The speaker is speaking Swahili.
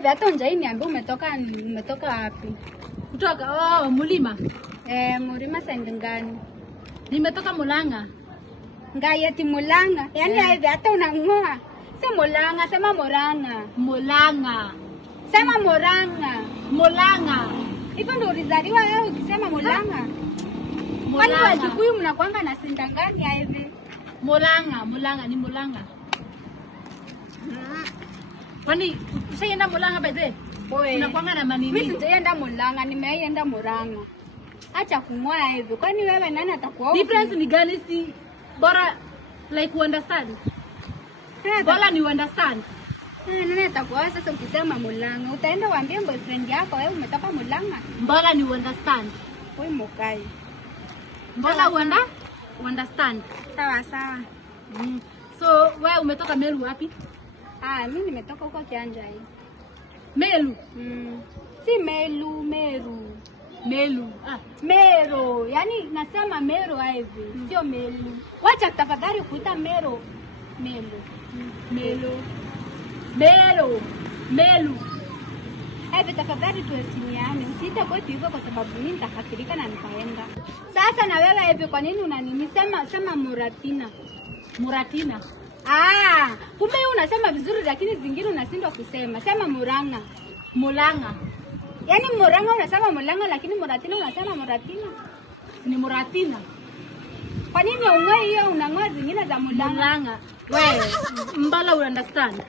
hivi hata unjai niambia umetoka wapi? Kutoka Mulima. Mulima sende ngani? Nimetoka Mulanga. Ngayeti Mulanga. Yaani hivi hata unangoa. Si Mulanga, sema Muranga. Mulanga. Sema Muranga. Mulanga. Hivyo ndio ulizaliwa wewe ukisema Mulanga? Kwani Wakikuyu mnakuanga na senda ngani hivi? Mulanga ni Mulanga. Kwani ushaenda Mulanga baze? Unakuanga na manini? Mimi sijaenda Mulanga, nimeenda Muranga. Acha kungoa hivi. Kwani wewe nani atakuoa? Difference ni gani si bora like understand? Bora ni understand. Nani atakuoa sasa ukisema Mulanga? Utaenda waambie boyfriend yako wewe umetoka Mulanga. Bora ni understand. Wewe mokai. Bora understand. Sawa. So wewe umetoka Meru wapi? Mimi nimetoka huko Kianja hii. Meru. Si Meru. Meru. Yaani nasema Meru hivi. Sio Melu. Wacha tafadhali kuita Meru. Melu. Hivi tafadhali tuheshimiane. Usiite kwetu hivyo kwa sababu mimi nitakasirika na nikaenda. Sasa na wewe hivi kwa nini unanini? Sema Muratina. Kumbe unasema vizuri lakini zingine unashindwa kusema. Sema Mulanga. Yaani Muranga unasema Mulanga lakini Muratina unasema Muratina. Ni Muratina. Kwa nini ungoe hiyo unangoa zingine za Mulanga? Wewe mbala understand.